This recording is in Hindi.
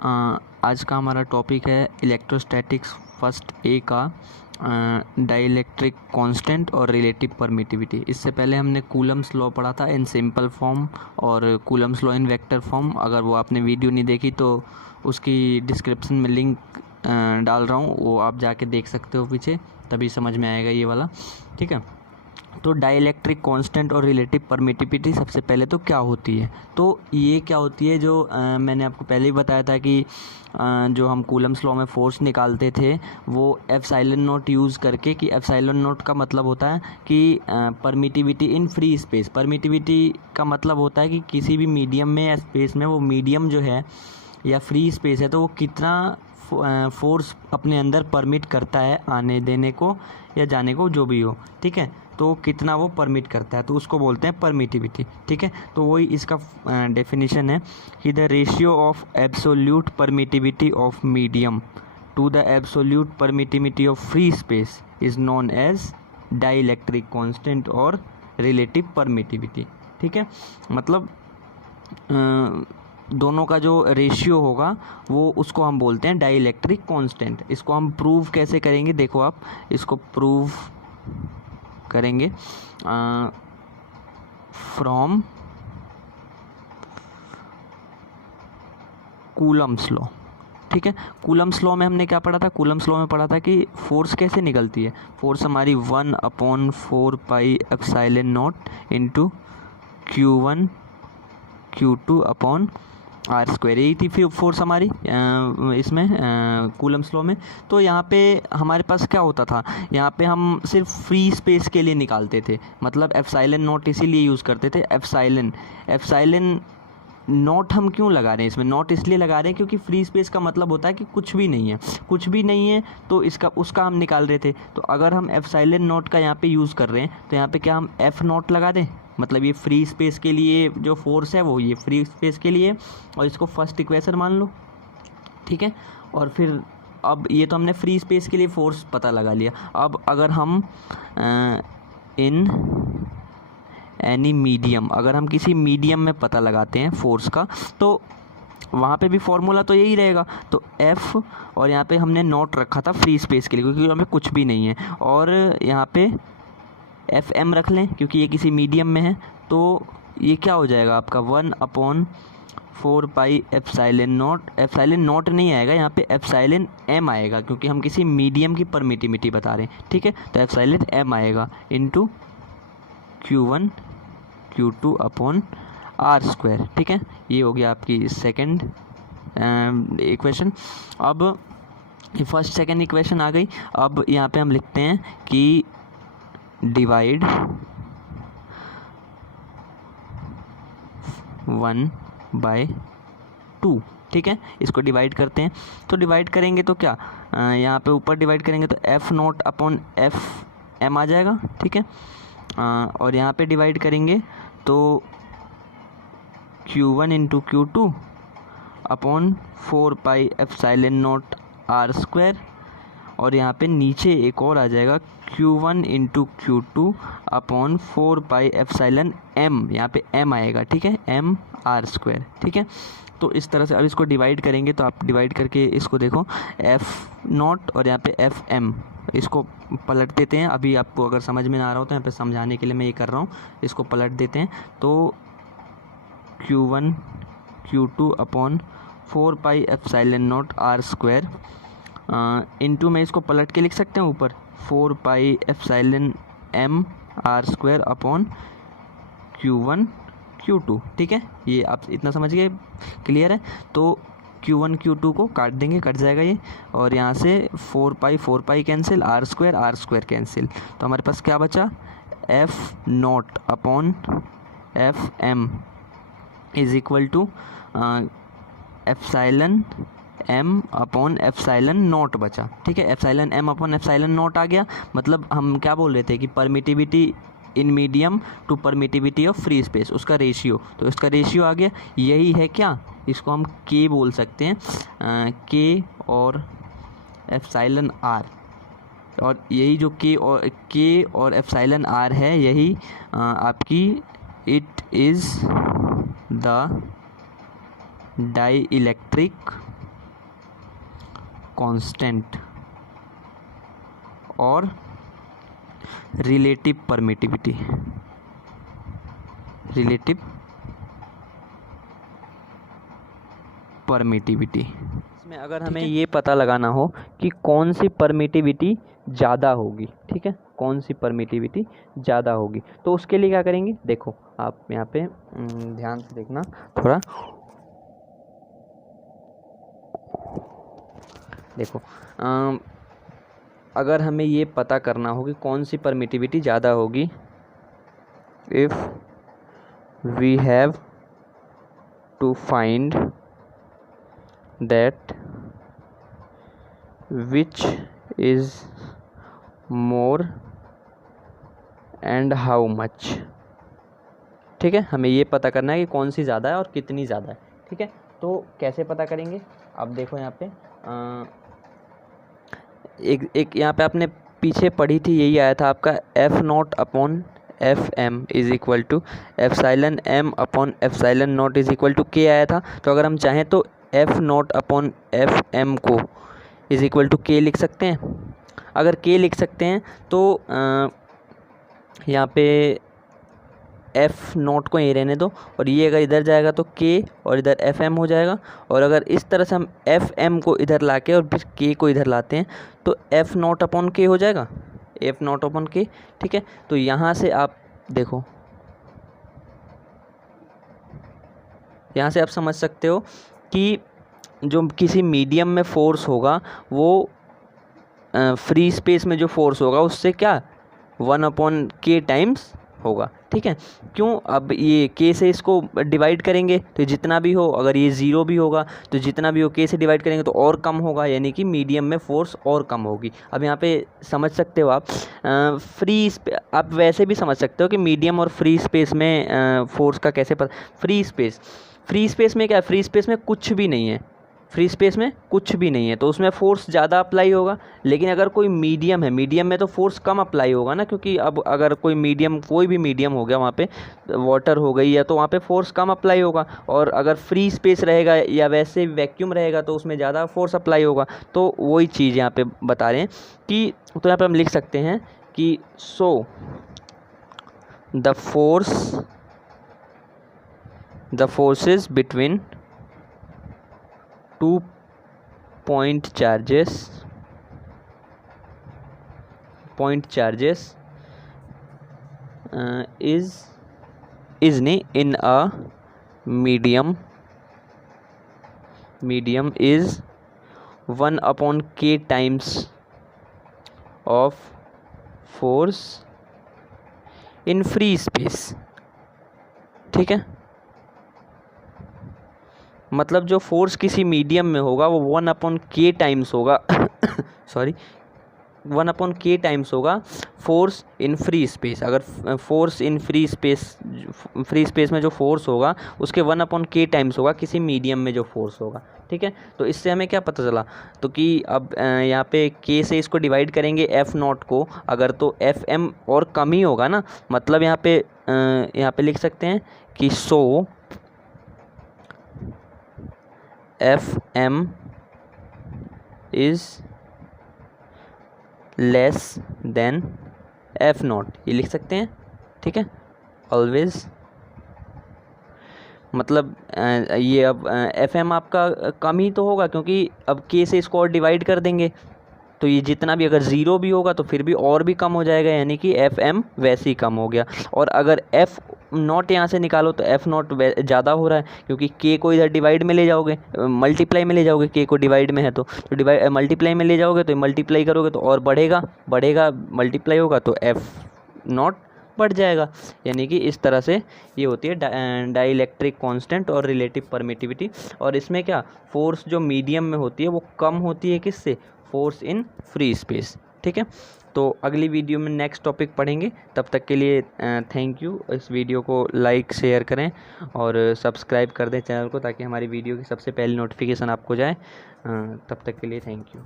आज का हमारा टॉपिक है इलेक्ट्रोस्टैटिक्स फर्स्ट ए का डाइलेक्ट्रिक कांस्टेंट और रिलेटिव परमिटिविटी। इससे पहले हमने कूलम्स लॉ पढ़ा था इन सिंपल फॉर्म और Coulomb's law in vector form. अगर वो आपने वीडियो नहीं देखी तो उसकी डिस्क्रिप्शन में लिंक डाल रहा हूँ, वो आप जाके देख सकते हो पीछे, तभी समझ में आएगा ये वाला। ठीक है, तो डाइलेक्ट्रिक कांस्टेंट और रिलेटिव परमिटिविटी सबसे पहले तो क्या होती है। तो ये क्या होती है, जो मैंने आपको पहले ही बताया था कि जो हम कूलम्स लॉ में फोर्स निकालते थे वो एप्सिलॉन नॉट यूज़ करके, कि एप्सिलॉन नॉट का मतलब होता है कि permittivity in free space. Permittivity का मतलब होता है कि किसी भी मीडियम में या स्पेस में, वो मीडियम जो है या फ्री स्पेस है, तो वो कितना फोर्स अपने अंदर परमिट करता है आने देने को या जाने को, जो भी हो। ठीक है, तो कितना वो परमिट करता है, तो उसको बोलते हैं परमिटिविटी। ठीक है, तो वही इसका डेफिनेशन है कि the ratio of absolute permittivity of medium to the absolute permittivity of free space is known as dielectric constant और रिलेटिव परमिटिविटी। ठीक है, मतलब दोनों का जो रेशियो होगा वो, उसको हम बोलते हैं डाइलेक्ट्रिक कांस्टेंट। इसको हम प्रूव कैसे करेंगे, देखो आप इसको प्रूव करेंगे फ्रॉम कूलम्स लॉ। ठीक है, कूलम्स लॉ में हमने क्या पढ़ा था, कूलम्स लॉ में पढ़ा था कि फोर्स कैसे निकलती है। फोर्स हमारी 1/4 pi epsilon not into Q1 Q2 upon R², यही थी फिर फोर्स हमारी इसमें कूलम्स लॉ में। तो यहाँ पे हमारे पास क्या होता था, यहाँ पे हम सिर्फ फ्री स्पेस के लिए निकालते थे, मतलब एप्सिलॉन नॉट इसीलिए यूज़ करते थे। एप्सिलॉन नॉट हम क्यों लगा रहे हैं इसमें, नॉट इसलिए लगा रहे हैं क्योंकि फ्री स्पेस का मतलब होता है कि कुछ भी नहीं है, कुछ भी नहीं है, तो उसका हम निकाल रहे थे। तो अगर हम एप्सिलॉन नॉट का यहाँ पे यूज़ कर रहे हैं तो यहाँ पे क्या हम एफ नॉट लगा दें, मतलब ये फ्री स्पेस के लिए जो फोर्स है वो ये फ्री स्पेस के लिए, और इसको फर्स्ट इक्वेशन मान लो। ठीक है, और फिर अब ये तो हमने फ्री स्पेस के लिए फोर्स पता लगा लिया। अब अगर हम इन एनी मीडियम, अगर हम किसी मीडियम में पता लगाते हैं फोर्स का, तो वहाँ पे भी फॉर्मूला तो यही रहेगा। तो एफ, और यहाँ पे हमने नॉट रखा था फ्री स्पेस के लिए क्योंकि यहाँ पे कुछ भी नहीं है, और यहाँ पे एफ एम रख लें क्योंकि ये किसी मीडियम में है। तो ये क्या हो जाएगा आपका 1/4 pi epsilon not. Epsilon not नहीं आएगा यहाँ पे, एप्सिलॉन एम आएगा क्योंकि हम किसी मीडियम की परमिटिविटी बता रहे हैं। ठीक है, तो एप्सिलॉन एम आएगा into Q1 Q2 upon R²। ठीक है, ये हो गया आपकी सेकंड इक्वेशन। अब फर्स्ट सेकंड इक्वेशन आ गई। अब यहाँ पे हम लिखते हैं कि डिवाइड 1/2। ठीक है, इसको डिवाइड करते हैं, तो डिवाइड करेंगे तो क्या, यहाँ पे ऊपर डिवाइड करेंगे तो F naught upon F M आ जाएगा। ठीक है, और यहाँ पे डिवाइड करेंगे तो Q1 into Q2 upon 4 pi epsilon not R², और यहाँ पे नीचे एक और आ जाएगा Q1 into Q2 upon 4 pi epsilon M, यहाँ पे m आएगा। ठीक है, m R²। ठीक है, तो इस तरह से अब इसको डिवाइड करेंगे, तो आप डिवाइड करके इसको देखो एफ नॉट और यहाँ पे एफ एम, इसको पलट देते हैं। अभी आपको अगर समझ में ना आ रहा हो तो यहाँ पे समझाने के लिए मैं ये कर रहा हूँ, इसको पलट देते हैं। तो Q1 Q2 upon 4 pi epsilon not R² into, में इसको पलट के लिख सकते हैं ऊपर 4 pi epsilon M R² upon Q1 Q2। ठीक है, ये आप इतना समझ गए, क्लियर है। तो Q1 Q2 को काट देंगे, कट जाएगा ये, और यहाँ से 4 पाई कैंसिल, R² कैंसिल, तो हमारे पास क्या बचा, F naught upon F M is equal to epsilon M upon epsilon naught बचा। ठीक है, epsilon M upon epsilon naught आ गया, मतलब हम क्या बोल रहे थे कि permittivity in medium to permittivity of free space, उसका रेशियो, तो इसका रेशियो आ गया। यही है क्या, इसको हम के बोल सकते हैं, के और एप्सिलॉन आर, और यही जो के और एप्सिलॉन आर है, यही आपकी it is the dielectric constant और रिलेटिव परमिटिविटी। इसमें अगर हमें ये पता लगाना हो कि कौन सी परमिटिविटी ज़्यादा होगी, ठीक है, कौन सी परमिटिविटी ज़्यादा होगी, तो उसके लिए क्या करेंगे, देखो आप यहाँ पे ध्यान से देखना थोड़ा। देखो अगर हमें ये पता करना हो कि कौन सी परमिटिविटी ज़्यादा होगी, if we have to find that which is more and how much, ठीक है, हमें ये पता करना है कि कौन सी ज़्यादा है और कितनी ज़्यादा है, ठीक है। तो कैसे पता करेंगे, अब देखो यहाँ पे एक यहाँ पे आपने पीछे पढ़ी थी, यही आया था आपका F0 upon F M is equal to epsilon M upon epsilon not is equal to K आया था। तो अगर हम चाहें तो F0 अपॉन एफ एम को इज़ इक्वल टू के लिख सकते हैं। अगर के लिख सकते हैं तो यहाँ पे F0 को यहीं रहने दो, और ये अगर इधर जाएगा तो K और इधर FM हो जाएगा। और अगर इस तरह से हम FM को इधर लाके और फिर K को इधर लाते हैं तो F0 अपॉन K हो जाएगा, F0 अपॉन K, ठीक है। तो यहाँ से आप देखो, यहाँ से आप समझ सकते हो कि जो किसी मीडियम में फोर्स होगा वो फ्री स्पेस में जो फोर्स होगा उससे क्या 1/k टाइम्स होगा, ठीक है। क्यों, अब ये k से इसको डिवाइड करेंगे तो जितना भी हो, अगर ये 0 भी होगा तो जितना भी हो k से डिवाइड करेंगे तो और कम होगा, यानी कि मीडियम में फोर्स और कम होगी। अब यहाँ पे समझ सकते हो आप आप वैसे भी समझ सकते हो कि मीडियम और फ्री स्पेस में फोर्स का कैसे पता। फ्री स्पेस में क्या है, फ्री स्पेस में कुछ भी नहीं है, फ्री स्पेस में कुछ भी नहीं है तो उसमें फ़ोर्स ज़्यादा अप्लाई होगा। लेकिन अगर कोई मीडियम है, मीडियम में तो फोर्स कम अप्लाई होगा ना, क्योंकि अब अगर कोई भी मीडियम हो गया, वहाँ पे वाटर हो गई या तो वहाँ पे फोर्स कम अप्लाई होगा। और अगर फ्री स्पेस रहेगा या वैसे वैक्यूम रहेगा तो उसमें ज़्यादा फोर्स अप्लाई होगा। तो वही चीज़ यहाँ पे बता रहे हैं कि, तो यहाँ पर हम लिख सकते हैं कि so the forces between two point charges is in a medium is 1/k times of force in free space, ठीक है। मतलब जो फोर्स किसी मीडियम में होगा वो 1/k टाइम्स होगा सॉरी 1/k टाइम्स होगा फोर्स इन फ्री स्पेस। अगर फोर्स इन फ्री स्पेस में जो फोर्स होगा उसके 1/k टाइम्स होगा किसी मीडियम में जो फोर्स होगा, ठीक है। तो इससे हमें क्या पता चला, तो कि अब यहाँ पे k से इसको डिवाइड करेंगे F0 को, अगर तो FM और कम ही होगा ना, मतलब यहाँ पे लिख सकते हैं कि सो FM is less than F0, ये लिख सकते हैं, ठीक है। ऑलवेज मतलब ये अब FM आपका कम ही तो होगा, क्योंकि अब K से इसको और डिवाइड कर देंगे तो ये जितना भी, अगर 0 भी होगा तो फिर भी और भी कम हो जाएगा, यानी कि FM वैसे ही कम हो गया। और अगर F0 यहाँ से निकालो तो F0 ज़्यादा हो रहा है, क्योंकि K को इधर डिवाइड में ले जाओगे, मल्टीप्लाई में ले जाओगे, K को डिवाइड में है तो मल्टीप्लाई में ले जाओगे तो मल्टीप्लाई करोगे तो और बढ़ेगा मल्टीप्लाई होगा तो F0 बढ़ जाएगा। यानी कि इस तरह से ये होती है डाइलेक्ट्रिक कांस्टेंट और रिलेटिव परमिटिविटी। और इसमें क्या, फोर्स जो मीडियम में होती है वो कम होती है किससे, फोर्स इन फ्री स्पेस, ठीक है। तो अगली वीडियो में नेक्स्ट टॉपिक पढ़ेंगे, तब तक के लिए थैंक यू। इस वीडियो को लाइक शेयर करें और सब्सक्राइब कर दें चैनल को, ताकि हमारी वीडियो की सबसे पहली नोटिफिकेशन आपको जाए। तब तक के लिए थैंक यू।